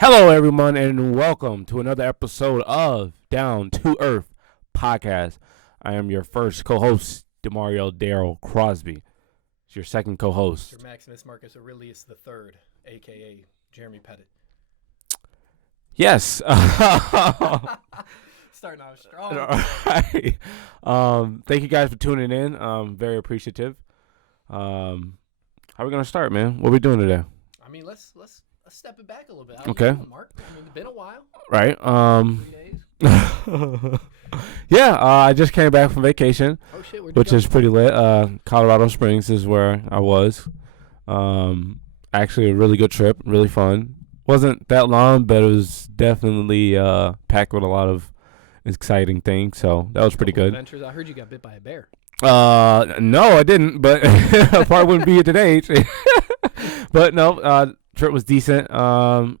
Hello, everyone, and welcome to another episode of Down to Earth podcast. I am your first co-host, Demario Daryl Crosby. It's your second co-host. Mr. Maximus Marcus Aurelius III, a.k.a. Jeremy Pettit. Yes. Starting off strong. All right. Thank you guys for tuning in. Very appreciative. How are we going to start, man? What are we doing today? I mean, let's step it back a little bit. Okay. Mark, I mean, it's been a while. Right. 3 days. Yeah, I just came back from vacation. Oh, shit. Where'd you Which go? is pretty lit. Colorado Springs is where I was. Actually, a really good trip, really fun. Wasn't that long, but it was definitely packed with a lot of exciting things. So that was pretty Couple good. Adventures. I heard you got bit by a bear. No, I didn't, but I probably wouldn't be here today. But no, trip was decent.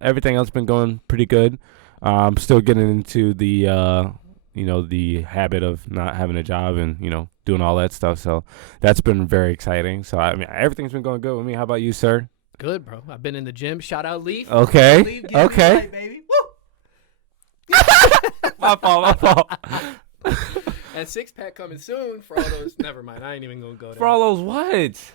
Everything else been going pretty good. I'm still getting into the the habit of not having a job and, doing all that stuff. So that's been very exciting. So, I mean, everything's been going good with me. How about you, sir? Good, bro. I've been in the gym. Shout out Leaf. Okay. Leaf, get me Okay. right, baby. Woo! My fault. And six-pack coming soon for all those. Never mind. I ain't even going to go there. For all those what?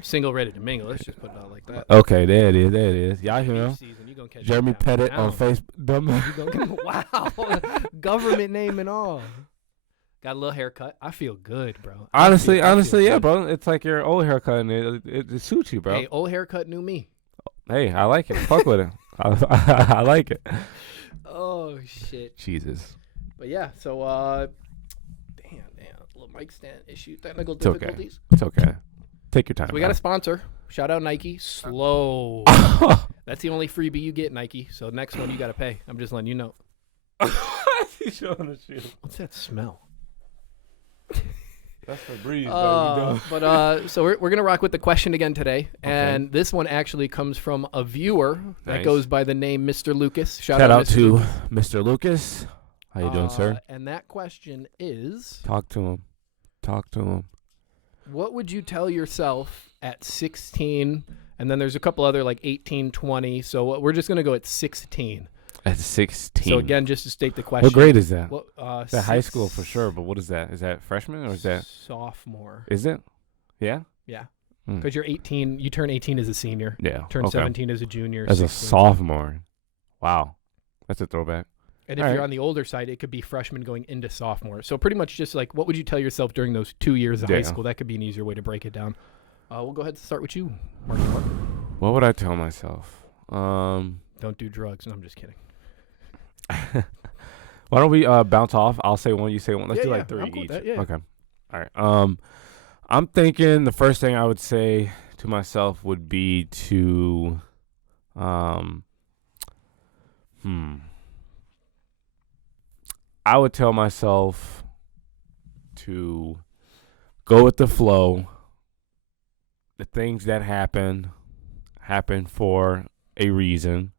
Single ready to mingle. Let's just put it out like that. Okay, there it is. Y'all hear me? Season, you gonna catch Jeremy that down Pettit now. on Facebook. You gonna wow, government name and all. Got a little haircut. I feel good, bro. Honestly, I feel yeah, good. bro. It's like your old haircut, and it suits you, bro. Hey, old haircut, new me. Hey, I like it. Fuck with it. I like it. Oh shit. Jesus. But yeah, so damn, little mic stand issue, technical It's okay. difficulties. It's okay. Take your time. So we got a sponsor. Shout out Nike. Slow. That's the only freebie you get, Nike. So next one you gotta pay. I'm just letting you know. He's showing the shoe. What's that smell? That's the breeze, But so we're gonna rock with the question again today, and this one actually comes from a viewer that Nice. goes by the name Mr. Lucas. Shout out Mr. to Lucas. Mr. Lucas. How you doing, sir? And that question is, Talk to him. what would you tell yourself at 16? And then there's a couple other like 18, 20. So we're just gonna go at 16. At 16. So again, just to state the question. What grade is that? What, Is that high school for sure, but what is that? Is that freshman or is that? sophomore? Is it? Yeah? Yeah, Mm. because you're 18. You turn 18 as a senior. Yeah. Turn okay. 17 as a junior. As a 16. sophomore. Wow. That's a throwback. And if All you're right. on the older side, it could be freshman going into sophomore. So pretty much just like, what would you tell yourself during those 2 years of high Yeah. school? That could be an easier way to break it down. We'll go ahead and start with you, Mark. What would I tell myself? Don't do drugs. No, I'm just kidding. Why don't we bounce off? I'll say one, you say one. Let's Yeah, do yeah, like three I'm cool each. with that, yeah. Okay. All right. I'm thinking the first thing I would say to myself would be to I would tell myself to go with the flow. The things that happen for a reason,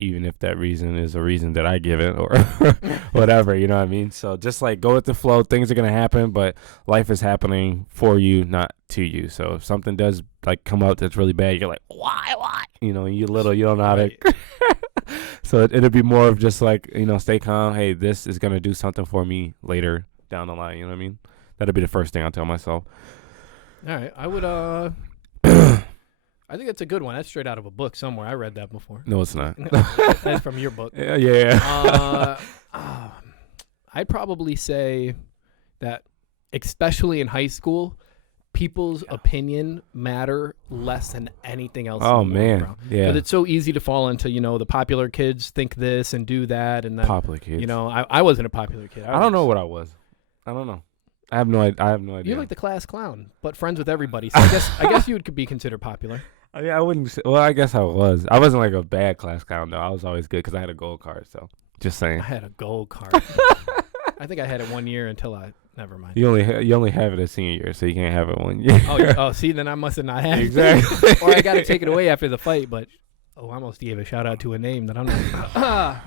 even if that reason is a reason that I give it or whatever, you know what I mean? So just like go with the flow. Things are going to happen, but life is happening for you, not to you. So if something does like come out that's really bad, you're like, why? You know, you don't know how to. So it'll be more of just like, stay calm. Hey, this is going to do something for me later down the line. You know what I mean? That'll be the first thing I'll tell myself. All right. I would, I think that's a good one. That's straight out of a book somewhere. I read that before. No, it's not. That's from your book. Yeah. I'd probably say that, especially in high school, people's opinion matter less than anything else. Oh, in the world, man. bro. Yeah. 'Cause it's so easy to fall into, the popular kids think this and do that, and then, Popular kids. I wasn't a popular kid. I don't know what I was. I don't know. I have no idea. You're like the class clown, but friends with everybody. So I guess you could be considered popular. I wouldn't say, well, I guess I was. I wasn't like a bad class clown, though. I was always good because I had a gold card, so just saying. I had a gold card. I think I had it 1 year until never mind. You only have it a senior year, so you can't have it 1 year. Oh, see, then I must have not had it. Exactly. Or I got to take it away after the fight, but I almost gave a shout out to a name that I'm not.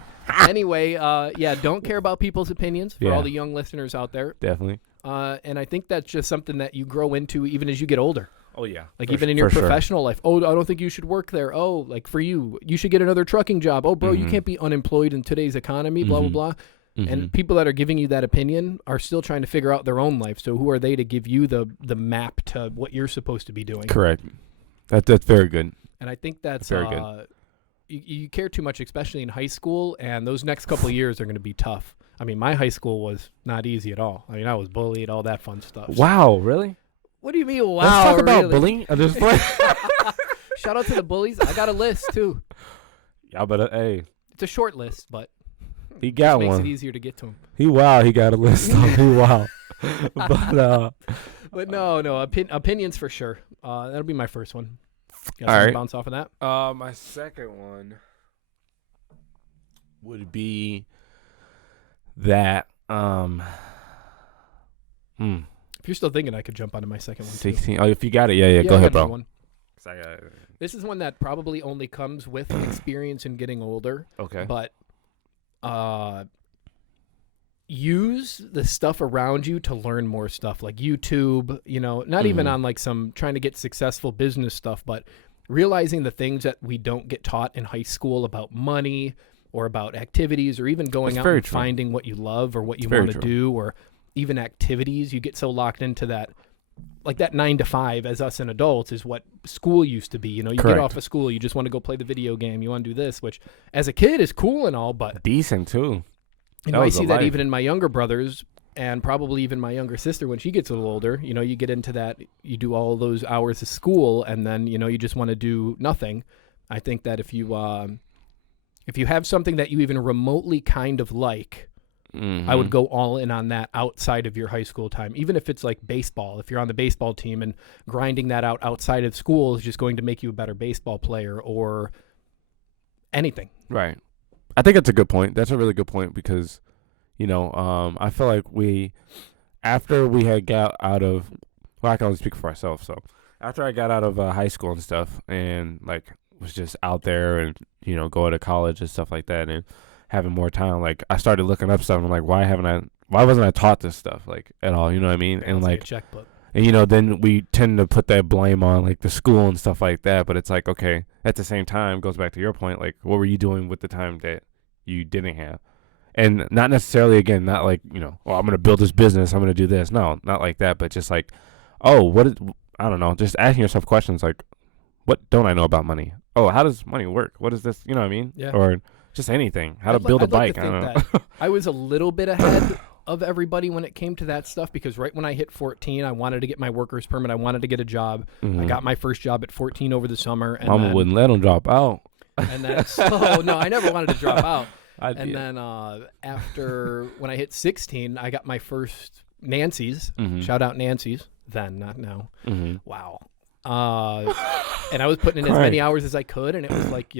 Anyway, yeah, don't care about people's opinions for all the young listeners out there. Definitely. And I think that's just something that you grow into even as you get older. Oh yeah. Like For even su- in your for sure. professional life. Oh, I don't think you should work there. Oh, like for you should get another trucking job. Oh, bro, you Mhm. can't be unemployed in today's economy, blah, blah, Mhm. blah. And Mhm. people that are giving you that opinion are still trying to figure out their own life. So who are they to give you the map to what you're supposed to be doing? Correct. That's very good. And I think that's Very good. you care too much, especially in high school, and those next couple of years are going to be tough. I mean, my high school was not easy at all. I mean, I was bullied, all that fun stuff. Wow, really? What do you mean, wow? Let's talk about really? bullying. I'm just playing. Shout out to the bullies. I got a list, too. Yeah, but hey, It's a short list, but he got makes one. it easier to get to them. He got a list. Wow. But no, opinions for sure. That'll be my first one. Got All something to right. bounce off of that? My second one would be that If you're still thinking, I could jump onto my second one, too. 16. Oh, if you got it, yeah, I go got ahead, another bro. one. 'Cause I got This is one that probably only comes with experience and getting older. okay. But use the stuff around you to learn more stuff, like YouTube, not even Mhm. on like some trying to get successful business stuff, but realizing the things that we don't get taught in high school about money or about activities, or even going That's out very and true. finding what you love or what you It's very want to true. do, or even activities. You get so locked into that. Like that 9 to 5 as us and adults is what school used to be. You Correct. get off of school, you just want to go play the video game. You want to do this, which as a kid is cool and all, but Decent too. you That know, I was see a that life. even in my younger brothers and probably even my younger sister when she gets a little older. You get into that, you do all those hours of school, and then you just want to do nothing. I think that if you have something that you even remotely kind of like, I would go all in on that outside of your high school time. Even if it's like baseball, if you're on the baseball team and grinding that out outside of school is just going to make you a better baseball player or anything. Right. I think that's a good point. That's a really good point because, I feel like after we had got out of, well, I can only speak for myself. So after I got out of high school and stuff and like was just out there and, going to college and stuff like that and having more time, like I started looking up stuff and I'm like, why wasn't I taught this stuff like at all? You know what I mean? And It's like, a checkbook. and then we tend to put that blame on like the school and stuff like that. But it's like, okay, at the same time, goes back to your point, like what were you doing with the time that you didn't have? And not necessarily, again, not like, I'm going to build this business, I'm going to do this. No, not like that, but just like, I don't know, just asking yourself questions like, what don't I know about money? Oh, how does money work? What is this? You know what I mean? Yeah. Or just anything. How to I'd build a like bike. to I don't think know. that I was a little bit ahead of everybody when it came to that stuff because right when I hit 14, I wanted to get my worker's permit. I wanted to get a job. I Mhm. got my first job at 14 over the summer. And Mama then, wouldn't let him drop out. And then, so, no, I never wanted to drop out. I And did. then after when I hit 16, I got my first Nancy's. Mhm. Shout out Nancy's. Then, not now. Mhm. Wow. And I was putting in as Right. many hours as I could. And it was like,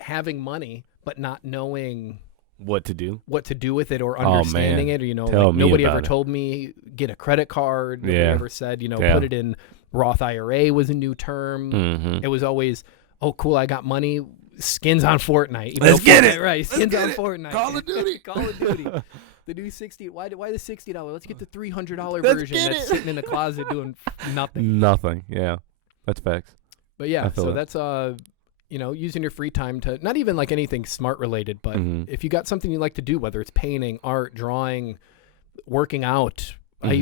having money, but not knowing What to do? what to do with it or Oh, understanding man. it. Or, Tell like me nobody about ever it. told me get a credit card. Nobody Yeah. ever said, Yeah. put it in Roth IRA was a new term. Mm-hmm. It was always, oh, cool, I got money. Skins on Fortnite. Even Let's though get Fortnite- it. Right, skins get on it. Fortnite. Call of Duty. Call of Duty. The new $60. Why the $60? Let's get the $300 Let's version get that's it. sitting in the closet doing nothing. Nothing. Yeah, that's facts. But yeah, I feel so it. that's using your free time to not even like anything smart related, but Mhm. if you got something you like to do, whether it's painting, art, drawing, working out, Mhm.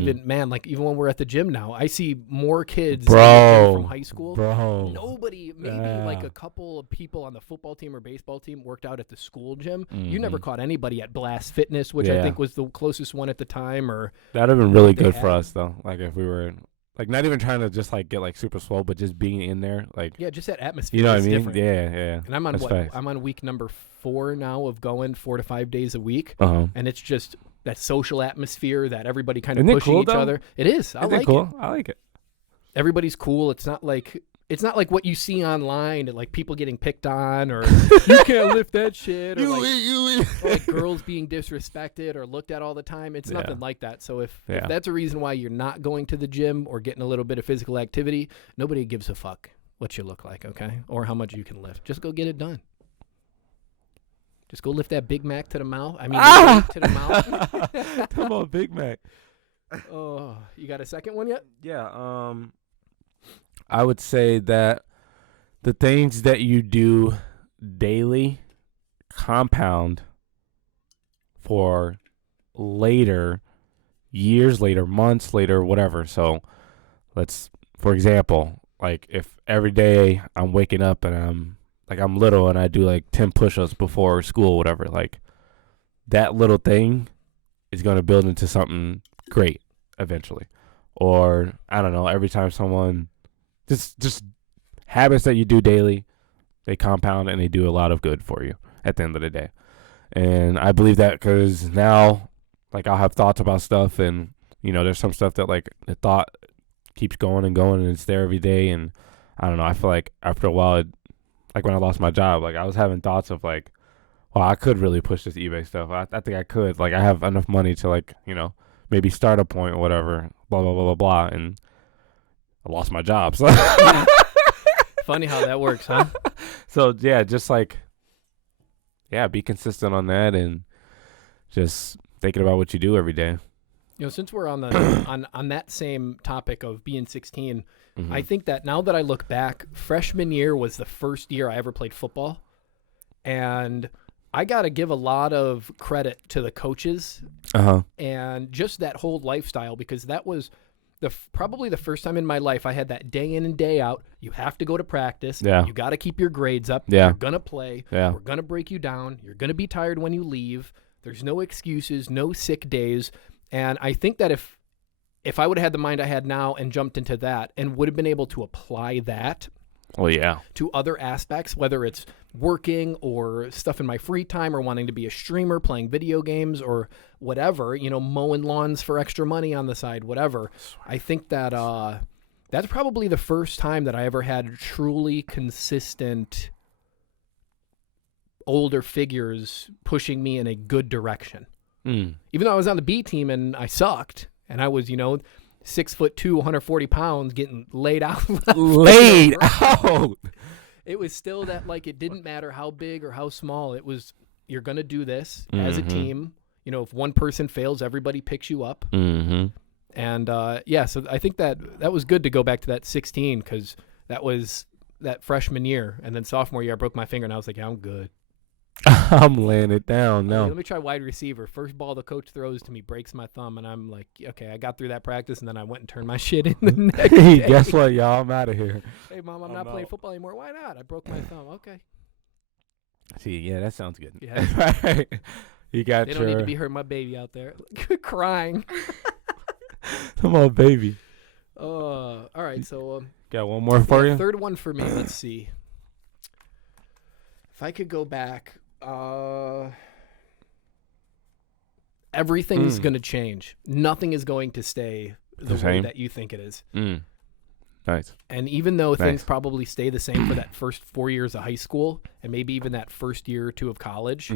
even when we're at the gym now, I see more kids Bro. from high school. Bro. Nobody, maybe like a couple of people on the football team or baseball team worked out at the school gym. You never Mhm. caught anybody at Blast Fitness, which I Yeah. think was the closest one at the time. Or That'd have been really They good for had- us though. Like if we were like not even trying to just like get like super swole, but just being in there, like yeah, just that atmosphere. you know what I is mean? different. Yeah. And I'm on That's facts. I'm on week number 4 now of going 4 to 5 days a week. Uh-huh. And it's just that social atmosphere that everybody kind of Isn't it pushing cool, each though? other. It is. I Isn't like it cool? it. I like it. Everybody's cool. It's not like what you see online, like people getting picked on, or you can't lift that shit, or or like girls being disrespected or looked at all the time. It's Yeah. nothing like that. So if Yeah. that's a reason why you're not going to the gym or getting a little bit of physical activity, nobody gives a fuck what you look like, okay, or how much you can lift. Just go get it done. Just go lift that Big Mac to the mouth. I mean, to the mouth. Come on, Big Mac. Oh, you got a second one yet? Yeah. I would say that the things that you do daily compound for later, years later, months later, whatever. So for example, like if every day I'm waking up and I'm little and I do like 10 push-ups before school, whatever, like that little thing is going to build into something great eventually. Or I don't know, every time someone just habits that you do daily, they compound and they do a lot of good for you at the end of the day. And I believe that because now, like, I'll have thoughts about stuff, and there's some stuff that like the thought keeps going and going, and it's there every day. And I don't know, I feel like after a while, like when I lost my job, like I was having thoughts of like, well, I could really push this eBay stuff. I think I could. Like I have enough money to like, maybe start a point or whatever, blah, blah, blah, blah, blah. And I lost my job. So Funny how that works, huh? So, yeah, just like, yeah, be consistent on that and just thinking about what you do every day. Since we're on the on that same topic of being 16, Mm-hmm. I think that now that I look back, freshman year was the first year I ever played football. And I got to give a lot of credit to the coaches and just that whole lifestyle, because that was probably the first time in my life I had that day in and day out. You have to go to practice. Yeah. You got to keep your grades up. Yeah. You're going to play. Yeah. We're going to break you down. You're going to be tired when you leave. There's no excuses, no sick days. And I think that if I would have had the mind I had now and jumped into that and would have been able to apply that to other aspects, whether it's working or stuff in my free time or wanting to be a streamer, playing video games or whatever, mowing lawns for extra money on the side, whatever. I think that that's probably the first time that I ever had truly consistent older figures pushing me in a good direction. Even though I was on the B team and I sucked and I was, 6'2", 140 pounds, getting laid out. Laid out. It was still that, like, it didn't matter how big or how small. It was, you're going to do this as a team. If one person fails, everybody picks you up. Mm-hmm. And, so I think that was good to go back to that 16, because that was that freshman year. And then sophomore year, I broke my finger, and I was like, yeah, I'm good. I'm laying it down now. Let me try wide receiver. First ball the coach throws to me breaks my thumb, and I'm like, okay, I got through that practice, and then I went and turned my shit in the next day. Guess what, y'all? I'm out of here. Hey, Mom, I'm not playing football anymore. Why not? I broke my thumb. Okay. See, yeah, that sounds good. Yeah. Right. You got They don't need to be hurting my baby out there crying. Come on, baby. All right, so Got one more for you? Third one for me. Let's see. If I could go back, everything's going to change. Nothing is going to stay the way that you think it is. Nice. And even though things probably stay the same for that first 4 years of high school and maybe even that first year or two of college,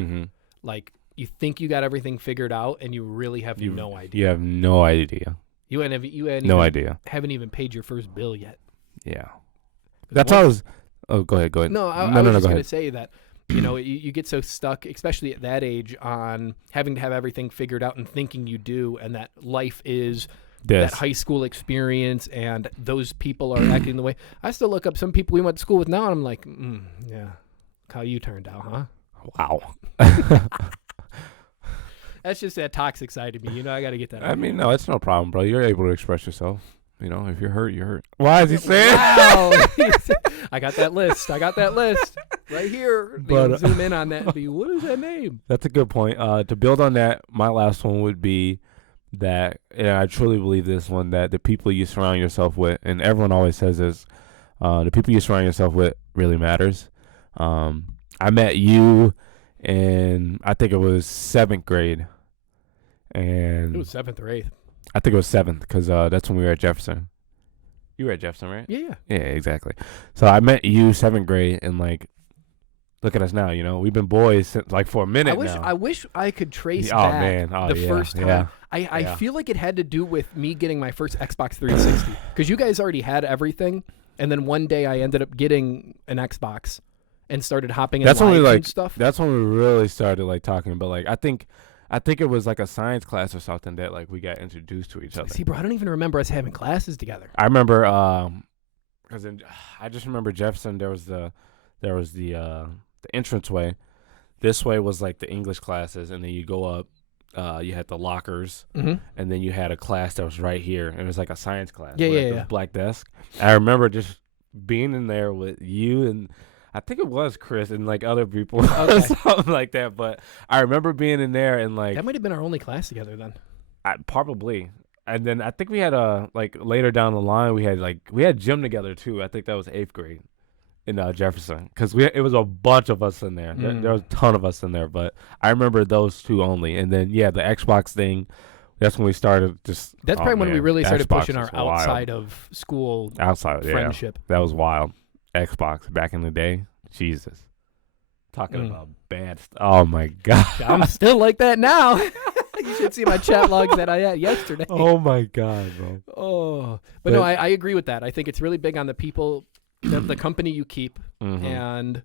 like you think you got everything figured out and you really have no idea. You have no idea. You hadn't no idea. Haven't even paid your first bill yet. Yeah. That's all I was. Oh, go ahead. No, I was just going to say that, you get so stuck, especially at that age, on having to have everything figured out and thinking you do, and that life is that high school experience, and those people are acting the way. I still look up some people we went to school with now, and I'm like, yeah, how you turned out, huh? Wow. That's just that toxic side of me. I got to get that out. I mean, no, it's no problem, bro. You're able to express yourself. If you're hurt, you're hurt. Why is he saying? Wow. I got that list right here. But, zoom in on that and be, what is that name? That's a good point. To build on that, my last one would be that, and I truly believe this one, that the people you surround yourself with, and everyone always says this, the people you surround yourself with really matters. I met you in, I think it was 7th grade. And it was 7th or 8th. I think it was 7th because that's when we were at Jefferson. You were at Jefferson, right? Yeah. Yeah, exactly. So I met you 7th grade, and like, look at us now. We've been boys since like for a minute now. I wish I could trace back the first time. Yeah. I feel like it had to do with me getting my first Xbox 360 because you guys already had everything, and then one day I ended up getting an Xbox and started hopping in and stuff. That's when we really started like talking about like I think it was like a science class or something that like we got introduced to each other. See, bro, I don't even remember us having classes together. I remember because I just remember Jefferson. There was the entranceway. This way was like the English classes, and then you go up. You had the lockers, and then you had a class that was right here, and it was like a science class. Yeah. Black desk. I remember just being in there with you and I think it was Chris and like other people, Okay. something like that. But I remember being in there and like That might have been our only class together then. probably. And then I think we had like later down the line we had gym together too. I think that was 8th grade in Jefferson because it was a bunch of us in there. There was a ton of us in there, but I remember those two only. And then the Xbox thing. That's when we started just. That's probably when we really started Xbox pushing our was outside of school friendship. That was wild. Xbox back in the day, Jesus. Talking about bad stuff. Oh my God. I'm still like that now. You should see my chat logs that I had yesterday. Oh my God, bro. Oh, but no, I agree with that. I think it's really big on the people, the company you keep, and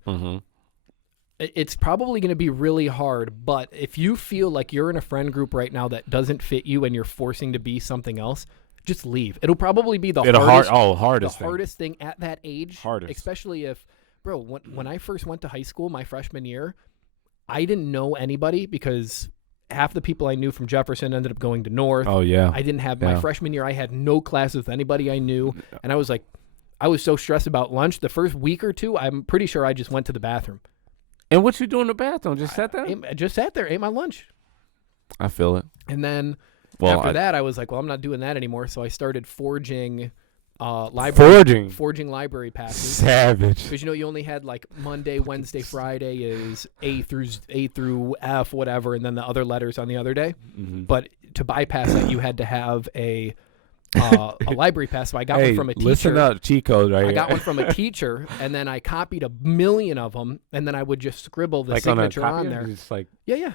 it's probably going to be really hard. But if you feel like you're in a friend group right now that doesn't fit you and you're forcing to be something else, just leave. It'll probably be the hardest thing at that age. Especially if, bro, when I first went to high school, my freshman year, I didn't know anybody because half the people I knew from Jefferson ended up going to North. Oh, yeah. I didn't have my freshman year. I had no classes with anybody I knew. And I was so stressed about lunch. The first week or two, I'm pretty sure I just went to the bathroom. And what you do in the bathroom? Just sat there? I just sat there, ate my lunch. I feel it. And then after that, I was like, well, I'm not doing that anymore. So I started forging library passes. Savage. Because you only had like Monday, Wednesday, Friday is A through F, whatever, and then the other letters on the other day. But to bypass that, you had to have a library pass. So I got one from a teacher. Listen up, cheat code, right? I got one from a teacher, and then I copied 1,000,000 of them, and then I would just scribble the signature on there. Yeah.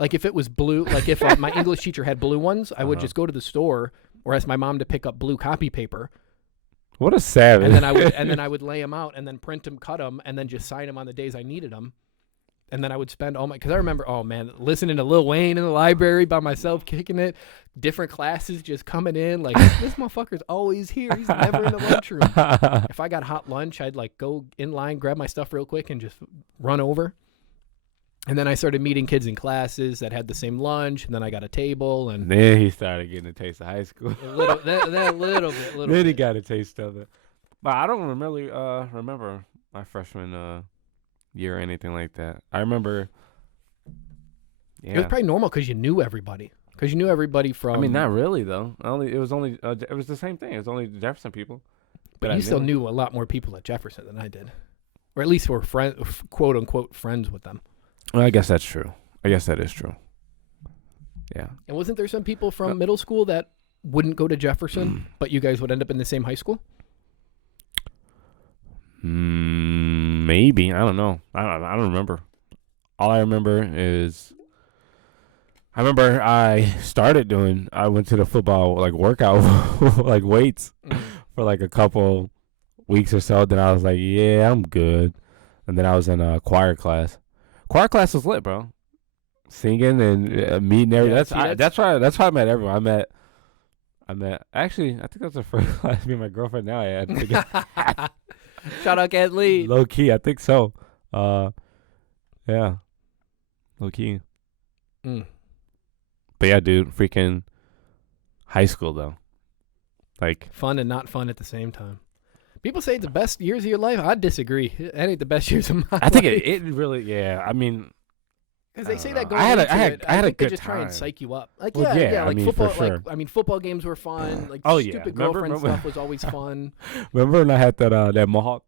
Like if it was blue, like if my English teacher had blue ones, I would just go to the store or ask my mom to pick up blue copy paper. What a savage! And then I would lay them out and then print them, cut them, and then just sign them on the days I needed them. And then I would spend because I remember, listening to Lil Wayne in the library by myself, kicking it, different classes just coming in. Like, this motherfucker's always here. He's never in the lunchroom. If I got hot lunch, I'd like go in line, grab my stuff real quick, and just run over. And then I started meeting kids in classes that had the same lunch, and then I got a table. And then he started getting a taste of high school. a little bit. Then he got a taste of it. But I don't really remember my freshman year or anything like that. I remember. Yeah. It was probably normal because you knew everybody. Because you knew everybody from. I mean, not really though. It was the same thing. It was only Jefferson people. But you still knew a lot more people at Jefferson than I did, or at least were quote unquote friends with them. Well, I guess that's true. I guess that is true. Yeah. And wasn't there some people from middle school that wouldn't go to Jefferson, but you guys would end up in the same high school? Maybe. I don't know. I don't remember. All I remember is I went to the football workout like weights for like a couple weeks or so. Then I was like, yeah, I'm good. And then I was in a choir class. Choir class was lit, bro. Singing and meeting everyone. That's why I met everyone. I met. Actually, I think that was the first class me and my girlfriend now I had. Shout out Kathleen. Low key, I think so. Yeah. Low key. But yeah, dude, freaking high school though. Like fun and not fun at the same time. People say it's the best years of your life. I disagree. That ain't the best years of my life. I think it really, yeah. I mean, because they say that going into it, I think they just try and psych you up. Like, like football. For sure. Football games were fun. Like, stupid girlfriend stuff was always fun. Remember when I had that Mohawk?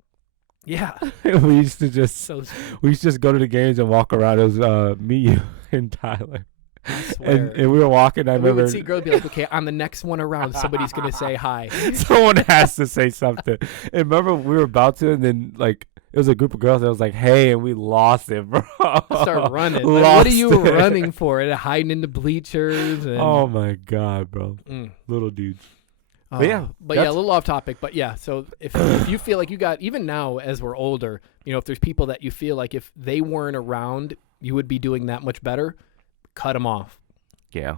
Yeah. we used to just go to the games and walk around. It was me, you, and Tyler. I swear. And we were walking. I remember. We would see girls be like, okay, on the next one around, somebody's going to say hi. Someone has to say something. And remember, we were about to, and then, it was a group of girls that was like, hey, and we lost it, bro. Start running. What are you running for? Hiding in the bleachers? And... Oh, my God, bro. Little dudes. But yeah, a little off topic. But yeah, so if you feel like you got, even now as we're older, if there's people that you feel like if they weren't around, you would be doing that much better, cut them off. Yeah.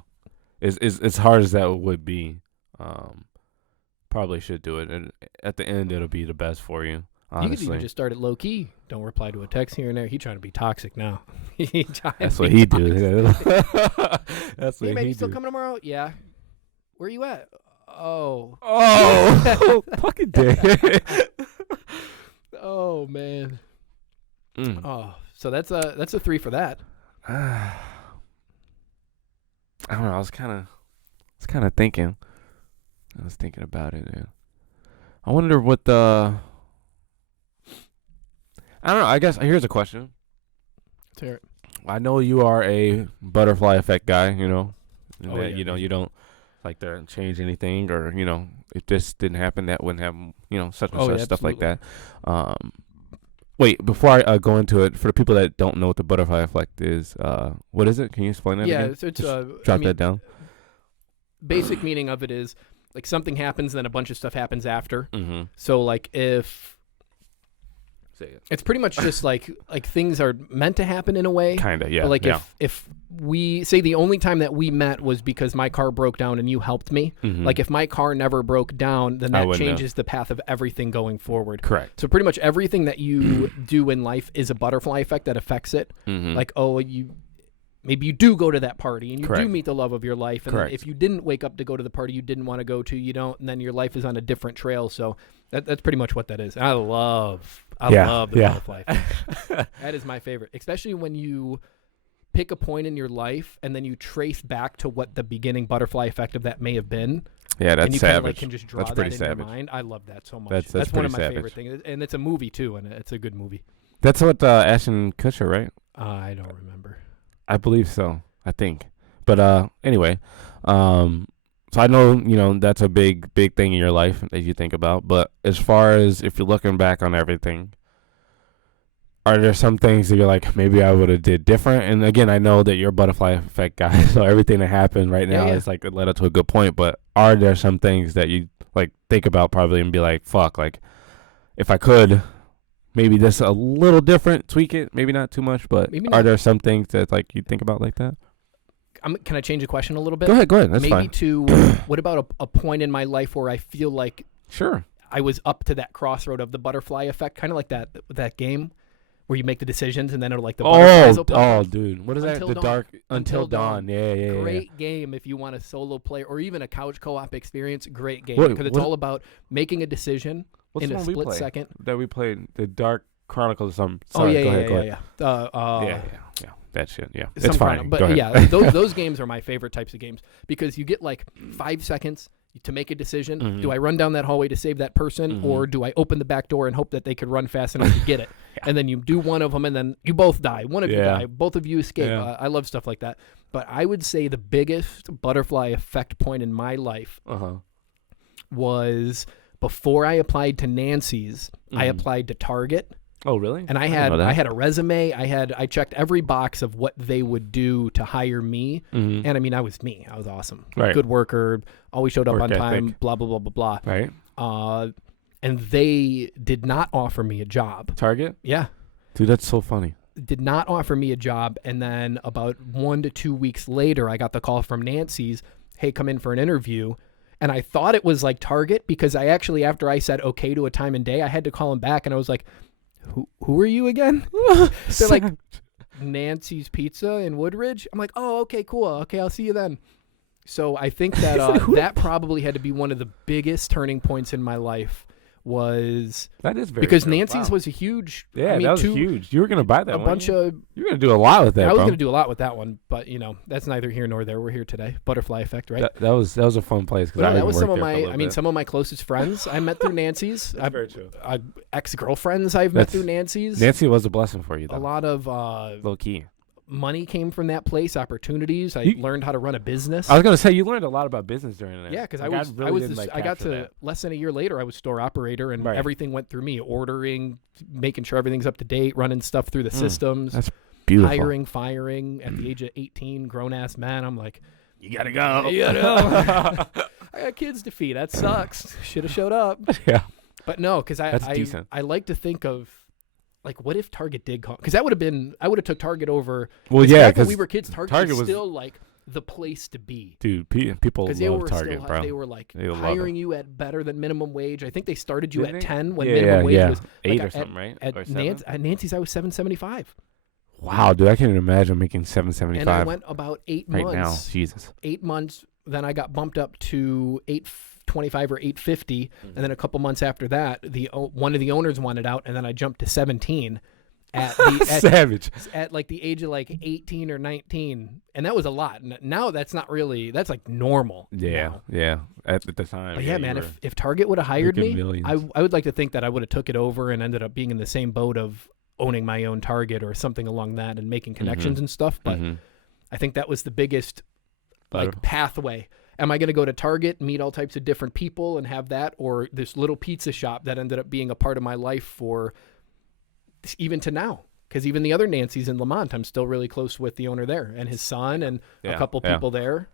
It's hard as that would be. probably should do it, and at the end, it'll be the best for you. You could Honestly, even just start it low key. Don't reply to a text here and there. He trying to be toxic now. that's what he do. That's Hey what man, he you still do. coming tomorrow? Yeah. Where you at? Oh. Oh, fucking day. Oh man. Mm. Oh, so that's a 3 for that. I don't know. I was kind of thinking. I was thinking about it. Man. I wonder what the. I don't know. I guess here's a question. Let's hear it. I know you are a butterfly effect guy. You know, Oh, that, yeah, you know, man. you don't like to change anything, or if this didn't happen, that wouldn't happen. Such and Oh, such yeah, stuff like that. absolutely. Wait, before I go into it, for the people that don't know what the butterfly effect is, what is it? Can you explain that Yeah, again? it's Just I drop mean, that down. basic meaning of it is like something happens, then a bunch of stuff happens after. Mm-hmm. So like if Say it. it's pretty much just like things are meant to happen in a way. Kinda, yeah. But like yeah. if we say the only time that we met was because my car broke down and you helped me. Mhm. Like if my car never broke down, then I that wouldn't have. changes the path of everything going forward. Correct. So pretty much everything that you do in life is a butterfly effect that affects it. Mm-hmm. Like maybe you do go to that party and you Correct. do meet the love of your life, and then Correct. if you didn't wake up to go to the party you didn't want to go to, you don't, and then your life is on a different trail. So that's pretty much what that is. I love the butterfly effect. That is my favorite, especially when you pick a point in your life and then you trace back to what the beginning butterfly effect of that may have been. Yeah, And that's you kind of savage. like can just draw That's that pretty in savage. your mind. I love that so much. That's one of pretty my savage. favorite things, and it's a movie too, and it's a good movie. That's what Ashton Kutcher, right? I don't remember. I believe so. I think. But anyway, so I know that's a big thing in your life that you think about. But as far as if you're looking back on everything, are there some things that you're like, maybe I would have did different? And again, I know that you're a butterfly effect guy, so everything that happened right now Yeah. is like it led up to a good point. But are there some things that you like think about probably and be like, fuck, like if I could, maybe this a little different, tweak it, maybe not too much, but Maybe are not. there some things that like you think about like that? Can I change the question a little bit? Go ahead. That's Maybe fine. to what about a point in my life where I feel like Sure. I was up to that crossroad of the butterfly effect, kind of like that game where you make the decisions and then it'll like the butterflies will pop up. Dude. What is that? Until The Dawn. dark Until Until Dawn. Yeah. Great game if you want a solo play or even a couch co-op experience. Great game Wait, because it's what- all about making a decision What's in the a one we split played? second. That we played, the Dark Chronicles of some. Oh Sorry, yeah, go ahead. yeah. Yeah. That shit. Yeah. Some It's kind fine. of- Go but ahead. yeah, those games are my favorite types of games because you get like 5 seconds to make a decision. Mhm. Do I run down that hallway to save that person, Mhm. or do I open the back door and hope that they could run fast enough to get it? And then you do one of them, and then you both die. One of you Yeah. die. Both of you escape. Yeah. I love stuff like that. But I would say the biggest butterfly effect point in my life Uh-huh. was before I applied to Nancy's. I Mhm. applied to Target. Oh, really? And I didn't know that. had a resume. I checked every box of what they would do to hire me. Mhm. And I mean, I was me. I was awesome. Right. Good worker. Always showed up Work on time. ethic. Blah, blah, blah, blah, blah. Right. And they did not offer me a job. Target? Yeah. Dude, that's so funny. Did not offer me a job. And then about 1 to 2 weeks later, I got the call from Nancy's. Hey, come in for an interview. And I thought it was like Target because I actually, after I said okay to a time and day, I had to call him back. And I was like, who are you again? They're like, Nancy's Pizza in Woodridge. I'm like, oh, okay, cool. Okay, I'll see you then. So I think that that probably had to be one of the biggest turning points in my life was That is very because true. Nancy's Wow. was a huge. Yeah, I mean, that was huge. You were gonna buy that a one. bunch of. You're gonna do a lot with that, I was bro. going to do a lot with that one, but that's neither here nor there. We're here today. Butterfly effect, right? That was a fun place because But no, I that even was some worked of there for a my. little I mean, bit. some of my closest friends I met through Nancy's. That's very true. Ex-girlfriends I've met That's- through Nancy's. Nancy was a blessing for you, though. A lot of Low key. money came from that place. Opportunities. I You- learned how to run a business. I was gonna say you learned a lot about business during that. Yeah, because Like, I was, really I was, didn't, this- like, I got capture to that. less than a year later. I was store operator, and Right. everything went through me: ordering, making sure everything's up to date, running stuff through the systems, That's beautiful. hiring, firing. At the age of 18, grown ass man, I'm like, You gotta go. You know. I got kids to feed. That sucks. Should have showed up. Yeah. But no, because That's decent. I like to think of. Like, what if Target did call? Because that would have been, I would have took Target over. Well, 'cause yeah, back when because we were kids, Target Target was was- still like the place to be. Dude, people Because they love were Target, still, bro. they were like They love hiring you at better than minimum wage. I think they started you Didn't at they? 10 when Yeah, minimum wage was 8 like or something, right? at Or 7? Nancy's. I was $7.75, Wow, dude, I can't even imagine making and I $7.75 went about 8 right now. months. Jesus. 8 months. Then I got bumped up to $8.25 or $8.50, and then a couple months after that, one of the owners wanted out, and then I jumped to 17 at Savage. at like the age of like 18 or 19, and that was a lot. Now that's not really, that's like normal. Yeah, now. yeah. At the time. But yeah, you man, were if Target would have hired making me, millions. I would like to think that I would have took it over and ended up being in the same boat of owning my own Target or something along that and making connections and stuff. But Mhm. I think that was the biggest But- like pathway. Am I going to go to Target, meet all types of different people and have that, or this little pizza shop that ended up being a part of my life for even to now? Because even the other Nancy's in Lamont, I'm still really close with the owner there and his son and a couple people there.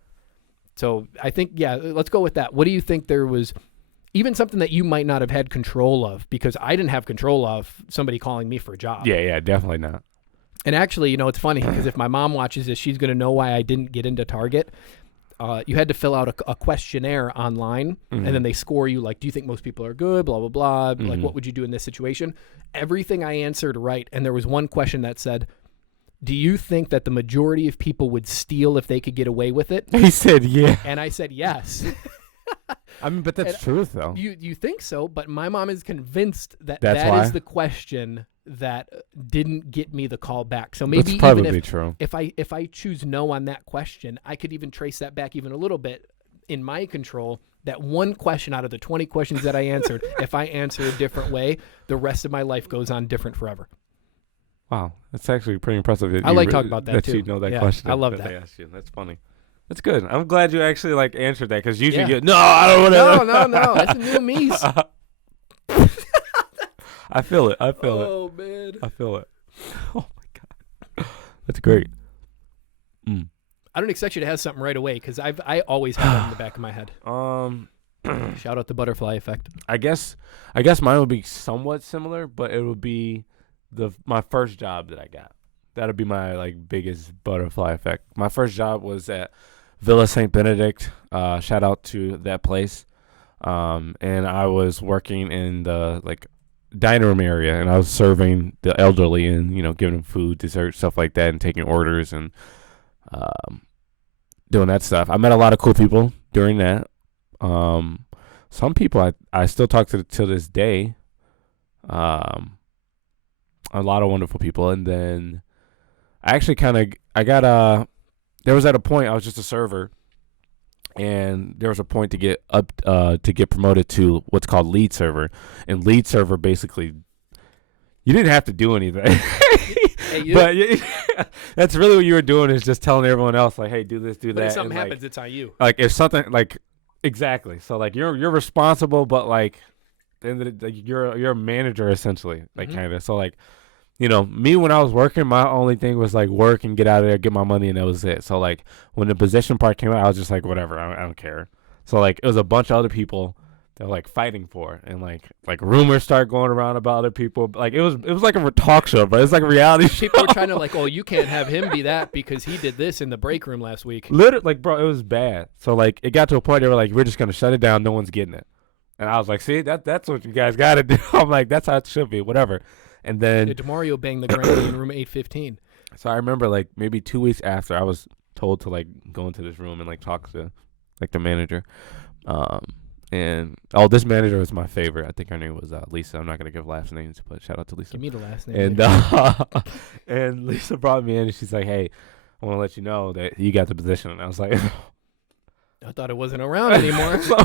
So I think, yeah, let's go with that. What do you think there was, even something that you might not have had control of, because I didn't have control of somebody calling me for a job. Yeah, definitely not. And actually, it's funny because if my mom watches this, she's going to know why I didn't get into Target. You had to fill out a questionnaire online, and then they score you like, do you think most people are good, blah, blah, blah. Like, what would you do in this situation? Everything I answered right. And there was one question that said, do you think that the majority of people would steal if they could get away with it? He said, yeah. And I said, yes. I mean, but that's truth, though. You think so, but my mom is convinced that That's that why? is the question that didn't get me the call back. So maybe That's even probably if true. if I choose no on that question, I could even trace that back even a little bit in my control. That one question out of the 20 questions that I answered, if I answer a different way, the rest of my life goes on different forever. Wow, that's actually pretty impressive. I like talking about that, that too. you know that Yeah, question. I love they that. asked you. That's funny. That's good. I'm glad you actually like answered that because usually Yeah. you no, I don't want to. No. That's a new me. I feel it. I feel it. Oh, man. I feel it. Oh my god, that's great. I don't expect you to have something right away because I always have that in the back of my head. Shout out the butterfly effect. I guess mine would be somewhat similar, but it would be my first job that I got. That'd be my like biggest butterfly effect. My first job was at Villa St. Benedict. Shout out to that place. And I was working in the like dining room area, and I was serving the elderly and giving them food, dessert, stuff like that, and taking orders and doing that stuff. I met a lot of cool people during that. Some people I still talk to this day. A lot of wonderful people, and then I actually there was at a point I was just a server, and there was a point to get up to get promoted to what's called lead server, and lead server basically you didn't have to do anything. Hey, But that's really what you were doing is just telling everyone else like, hey, do this, do but that. if something and, happens, it's on you. like if something like exactly, so like you're responsible, but like then you're a manager essentially, like kind of. So like me when I was working, my only thing was like work and get out of there, get my money, and that was it. So like when the position part came out, I was just like whatever, I don't care. So like it was a bunch of other people that were like fighting for, and like rumors start going around about other people. Like it was like a talk show, but it's like a reality show. People were trying to like, oh, you can't have him be that because he did this in the break room last week. Literally, like, bro, it was bad. So, like, it got to a point they were like, we're just going to shut it down. No one's getting it. And I was like, see, that's what you guys got to do. I'm like, that's how it should be, whatever. And then, DeMario banged the granny in room 815. so I remember, like, maybe 2 weeks after, I was told to, like, go into this room and, like, talk to, like, the manager. And, this manager was my favorite. I think her name was Lisa. I'm not going to give last names, but shout out to Lisa. Give me the last name. And and Lisa brought me in, and she's like, hey, I want to let you know that you got the position. And I was like, I thought it wasn't around anymore. so,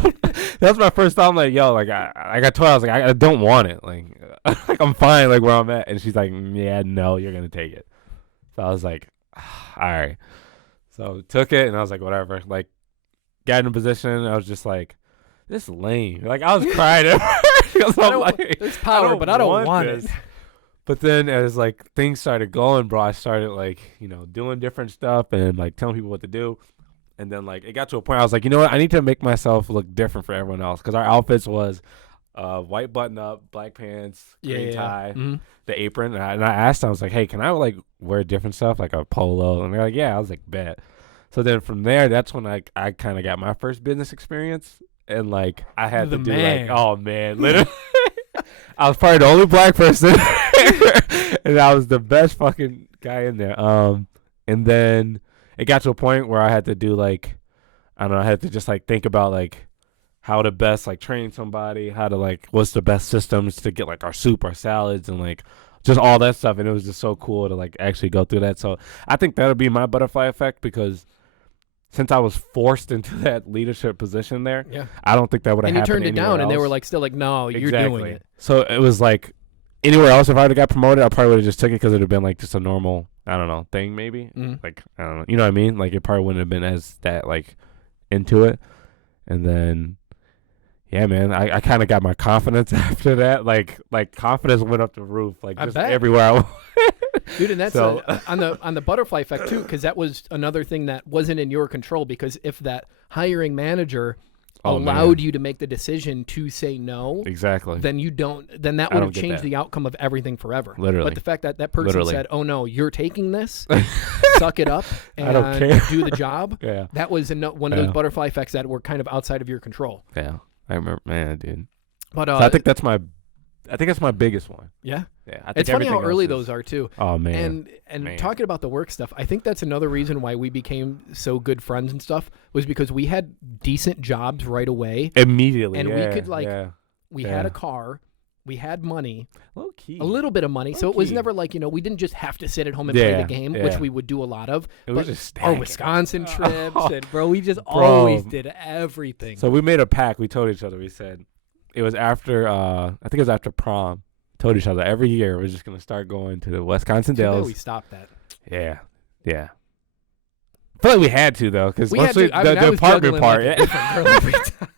that's my first time. Like, yo, like I got told, I was like, I don't want it. Like, like I'm fine, like where I'm at. And she's like, yeah, no, you're gonna take it. So I was like, all right. So took it, and I was like, whatever. Like, got in a position. And I was just like, this is lame. Like I was crying because I'm like, there's power, but I don't want it. But then as like things started going, bro, I started like doing different stuff and like telling people what to do. And then, like, it got to a point I was like, you know what? I need to make myself look different for everyone else. Because our outfits was white button-up, black pants, green tie, the apron. And I asked them, I was like, hey, can I, like, wear different stuff, like a polo? And they're like, yeah. I was like, bet. So then from there, that's when I kind of got my first business experience, and like I had The to do man. like, oh man, literally, I was probably the only black person, and I was the best fucking guy in there. And then it got to a point where I had to do like, I don't know, I had to just like think about like how to best like train somebody, how to like what's the best systems to get like our soup, our salads, and like just all that stuff. And it was just so cool to like actually go through that. So I think that'll be my butterfly effect, because since I was forced into that leadership position there, Yeah. I don't think that would have And you happened turned it anywhere down, and they were else. like, still like, no, you're Exactly. doing it. So it was like anywhere else, if I would have got promoted, I probably would have just took it, because it would have been like just a normal, I don't know, thing maybe. Mhm. Like, I don't know. You know what I mean? Like, it probably wouldn't have been as that, like, into it. And then, yeah, man, I kind of got my confidence after that. Like confidence went up the roof. Like, I just bet. everywhere I went. Dude, and that's So- on the butterfly effect too, because that was another thing that wasn't in your control. Because if that hiring manager Oh, allowed man. you to make the decision to say no, Exactly. then then that I would don't have get changed that. the outcome of everything forever. Literally. But the fact that that person Literally. said, "Oh no, you're taking this, suck it up, and I don't care." do the job," Yeah. that was one of Yeah. those butterfly effects that were kind of outside of your control. Yeah. I remember, man, dude. But So I think that's my biggest one. yeah, Yeah. I think it's funny how everything early else those is- are too. Oh, man. And Man. talking about the work stuff, I think that's another reason why we became so good friends and stuff, was because we had decent jobs right away. Immediately. And we yeah, could, like, yeah. We had Yeah. a car, we had money, Low key. a little bit of money, so it was Low-key. never like, we didn't just have to sit at home and play Yeah, the game, yeah. which we would do a lot of. It was but just our stacking. Wisconsin trips, Oh. and bro, we just Bro. always did everything. So we made a pact. We told each other. We said it was after. I think it was after prom. Told each other every year we're just gonna start going to the Wisconsin Too bad Dells. we stopped that. Yeah, yeah. I feel like we had to though, because We had to. I mean, I the was apartment juggling part. like a different girl every time.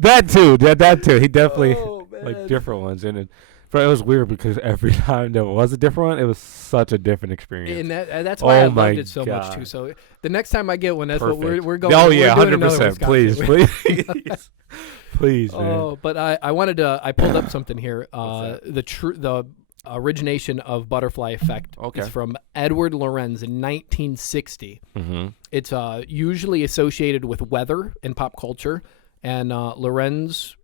That too. That too. He definitely Oh, like man. different ones, and but it was weird because every time there was a different one, it was such a different experience. And that's why I Oh my loved it so much too. God. So the next time I get one, that's what Perfect. we're going. Oh we're yeah, doing another 100%. Please, Wisconsin. please, please, man. Oh, but I wanted to. I pulled up something here. What's The origination of butterfly effect Okay. is from Edward Lorenz in 1960. Mm-hmm. It's usually associated with weather in pop culture, and Lorenz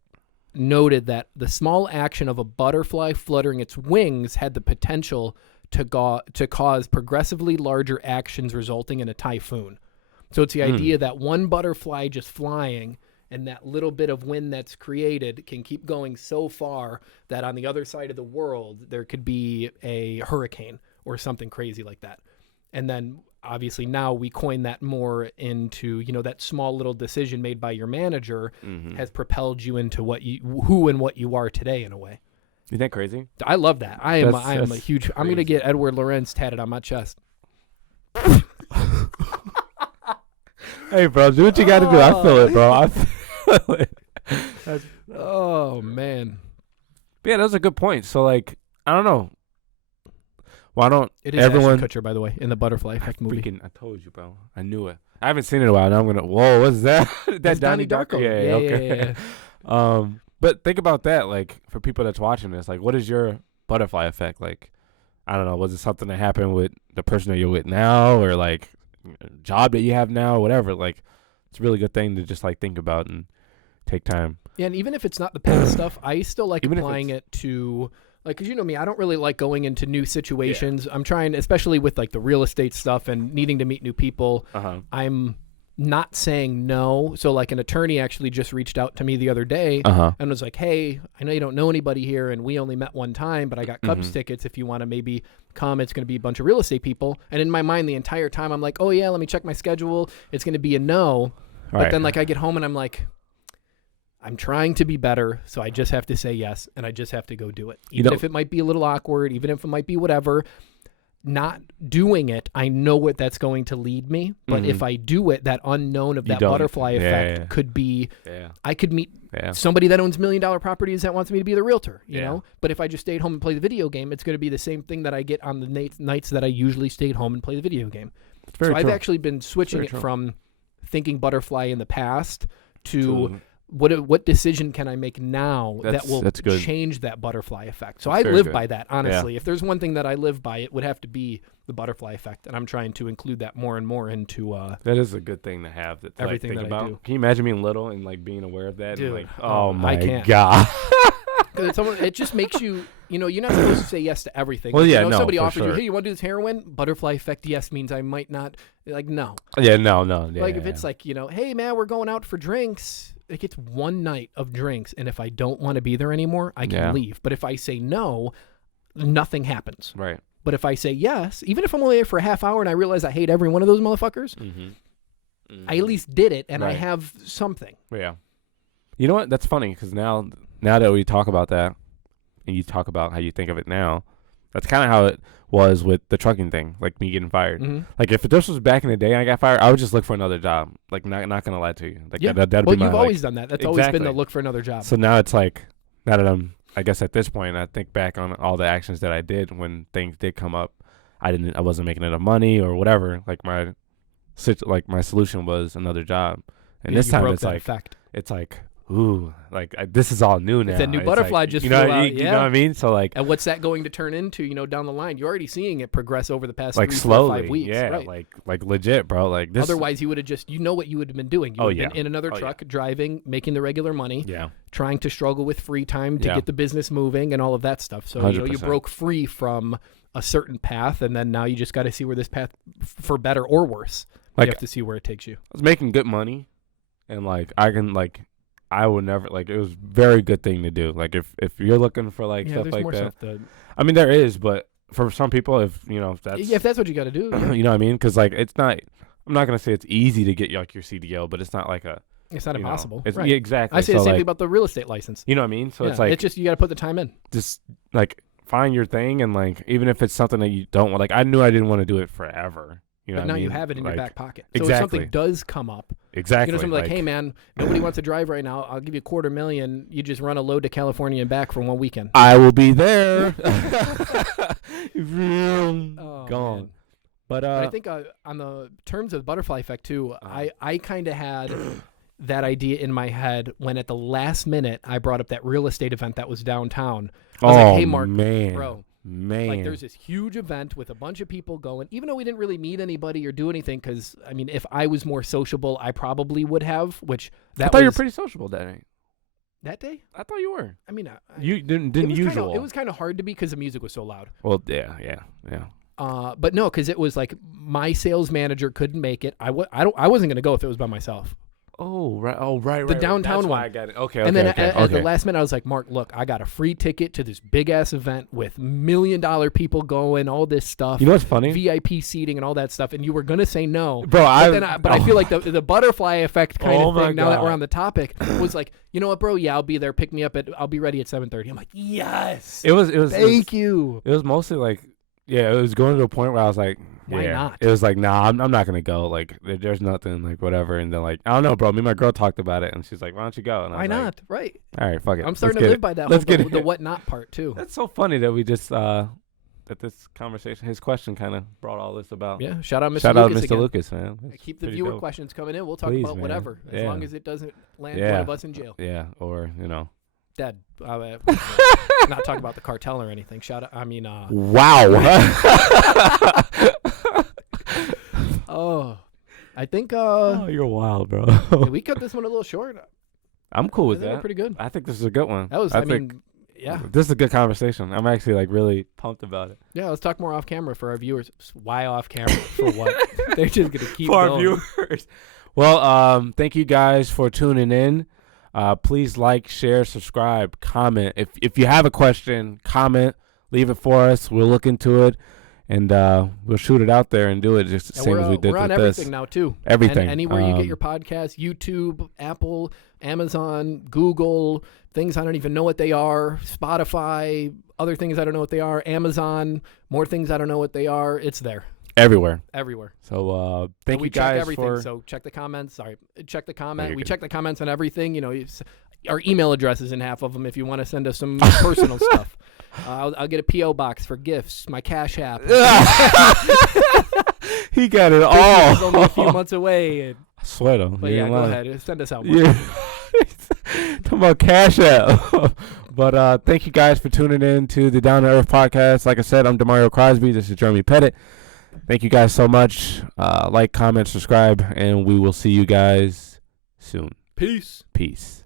noted that the small action of a butterfly fluttering its wings had the potential to cause progressively larger actions resulting in a typhoon. So it's the idea that one butterfly just flying and that little bit of wind that's created can keep going so far that on the other side of the world there could be a hurricane or something crazy like that. And then obviously now we coin that more into, that small little decision made by your manager has propelled you into who and what you are today in a way. Isn't that crazy? I love that. I am a That's huge. I'm gonna crazy. get Edward Lorenz tatted on my chest. Hey, bro, do what you got to do. I feel it, bro. I feel it. Oh man, Yeah, that's a good point. So, like, I don't know. Why don't it is everyone? Ashton Kutcher, by the way, in the Butterfly Effect movie. I told you, bro. I knew it. I haven't seen it in a while. Now I'm gonna. Whoa, what's that? That's Donnie Darko. Yeah, okay. Yeah. But think about that. Like, for people that's watching this, like, what is your butterfly effect? Like, I don't know. Was it something that happened with the person that you're with now, or like a job that you have now, or whatever? Like, it's a really good thing to just like think about and take time. Yeah, and even if it's not the past stuff, I still like Even if applying it to, like, because you know me, I don't really like going into new situations. I'm trying, especially with like the real estate stuff and needing to meet new people. I'm not saying no. So like an attorney actually just reached out to me the other day and was like, hey, I know you don't know anybody here and we only met one time, but I got Cubs tickets if you want to maybe come. It's going to be a bunch of real estate people. And in my mind the entire time I'm like, oh yeah, let me check my schedule. It's going to be a no. But then like I get home and I'm like, I'm trying to be better, so I just have to say yes, and I just have to go do it. Even if it might be a little awkward, even if it might be whatever, not doing it, I know what that's going to lead me. But if I do it, that unknown of that butterfly effect could be, I could meet somebody that owns $1 million properties that wants me to be the realtor, you know? But if I just stayed home and played the video game, it's going to be the same thing that I get on the nights that I usually stayed home and play the video game. So I've actually been switching it from thinking butterfly in the past to what decision can I make now that will that's good. change that butterfly effect? So That's I very live good. by that, honestly. If there's one thing that I live by, it would have to be the butterfly effect, and I'm trying to include that more and more into That is a good thing to have. To, everything like, think that I about. do. Can you imagine being little and like being aware of that? Dude, and like, oh, oh my I can't. god. 'Cause it just makes you, you're not supposed to say yes to everything. Well, Like, yeah, if no, somebody for offers you, sure. hey, you want to do this heroin? Butterfly effect, yes, means I might not. Like, no. Yeah, no. Yeah, Like, if it's like, hey, man, we're going out for drinks. Like, it's one night of drinks, and if I don't want to be there anymore, I can Yeah. leave. But if I say no, nothing happens. right. But if I say yes, even if I'm only there for a half hour and I realize I hate every one of those motherfuckers, Mm-hmm. I at least did it, and I Right. have something. Yeah. You know what? That's funny because now that we talk about that, and you talk about how you think of it now, that's kind of how it was with the trucking thing, like me getting fired. Mm-hmm. Like if this was back in the day, and I got fired, I would just look for another job. Like not gonna lie to you. Like Yeah. that'd Well, be my, you've like- always done that. That's always been the Exactly. look for another job. So now it's like, now that I'm, I guess at this point, I think back on all the actions that I did when things did come up. I wasn't making enough money or whatever. Like my solution was another job. And Yeah, this you time broke it's that like, effect. it's like, ooh, like this is all new now. It's a new It's butterfly like, just you know, flew out, you yeah. know what I mean? So like, And what's that going to turn into, down the line? You're already seeing it progress over the past like 3, 4, slowly, 5 weeks. yeah, Right. like legit, bro. Like this. Otherwise, you would have just, what you would have been doing. You Oh, would have yeah. been in another Oh, yeah. truck, driving, making the regular money, Yeah. trying to struggle with free time to Yeah. get the business moving and all of that stuff. So, you 100%. broke free from a certain path, and then now you just got to see where this path, for better or worse, Like you have to see where it takes you. I was making good money, and like I would never like. It was a very good thing to do. Like if you're looking for like Yeah, stuff there's like more that. stuff to, I mean, there is, but for some people, if that's if that's what you got to do, yeah. you know what I mean? Because like it's not. I'm not gonna say it's easy to get like your CDL, but it's not like a. It's not you know, impossible. It's, right. yeah, exactly. I say so the same like, thing about the real estate license. You know what I mean? So Yeah, it's like just you got to put the time in. just like find your thing, and like even if it's something that you don't want. Like I knew I didn't want to do it forever. You know But what now I mean? you have it in your Like, back pocket. So if exactly. something does come up, Exactly. something like, hey man, nobody wants to drive right now. I'll give you $250,000. You just run a load to California and back for one weekend. I will be there. Oh, Gone. man. But But I think on the terms of the butterfly effect too, I kind of had that idea in my head when at the last minute I brought up that real estate event that was downtown. I was like, hey Mark, man, bro, man, like there's this huge event with a bunch of people going, even though we didn't really meet anybody or do anything, because I mean, if I was more sociable, I probably would have, which I that thought you were was pretty sociable that night. that day. I thought you were. I mean, You didn't it was usual. It was kind of hard to be because the music was so loud. Well, yeah. But no, because it was like my sales manager couldn't make it. I wasn't gonna go if it was by myself. Oh right. Oh right. The downtown That's why one. I got it. Okay. And then okay. at the last minute, I was like, Mark, look, I got a free ticket to this big ass event with $1 million people going, all this stuff. You know what's funny, VIP seating and all that stuff, and you were gonna say no, bro? but I feel like the butterfly effect kind Oh of my thing. Now that we're God. on the topic, was like, you know what, bro? Yeah, I'll be there. Pick me up I'll be ready at 7:30. I'm like, yes. It was. Thank you. It was mostly like, yeah. It was going to a point where I was like, Why yeah. not? It was like, nah, I'm not gonna go. Like, there's nothing, like whatever. And then like, I don't know, bro. Me and my girl talked about it, and she's like, why don't you go? And I Why was like, not? Right. all right, fuck it. I'm Let's starting get to live it. by that Let's whole get the it. what not part too. That's so funny that we just that this conversation, his question, kind of brought all this about. Yeah. Shout out, Mr. Shout Lucas out, Mr. again. Lucas, man. That's Keep the pretty viewer dope. questions coming in. We'll talk Please, about man. whatever, as Yeah. long as it doesn't land Yeah. one of us in jail. Yeah, or Dead. Not talking about the cartel or anything. Shout out. I mean, Wow. oh, I think oh, you're wild, bro. did we cut this one a little short. I'm cool I with think we're that. pretty good. I think this is a good one. That was. I mean, yeah. This is a good conversation. I'm actually like really pumped about it. Yeah. Let's talk more off camera for our viewers. Why off camera? For what? They're just gonna keep For our going. viewers. Well, thank you guys for tuning in. Please like, share, subscribe, comment. If you have a question, comment, leave it for us. We'll look into it, and we'll shoot it out there and do it just the And same as we did we're with on this. everything now too. Everything. And anywhere you get your podcast, YouTube, Apple, Amazon, Google, things I don't even know what they are, Spotify, other things I don't know what they are, Amazon, more things I don't know what they are. It's there Everywhere. everywhere. So thank And we you guys check everything. for. So check the comments. Sorry, check the comment. you're We good. check the comments on everything. Our email address is in half of them if you want to send us some personal stuff. I'll get a PO box for gifts. My Cash App. He got it It's all. only a few months away. I swear though. But you yeah, ain't go lying. ahead. Send us out. Mark. Yeah. Talking about Cash App. But thank you guys for tuning in to the Down to Earth podcast. Like I said, I'm Demario Crosby. This is Jeremy Pettit. Thank you guys so much. Like, comment, subscribe, and we will see you guys soon. Peace. Peace.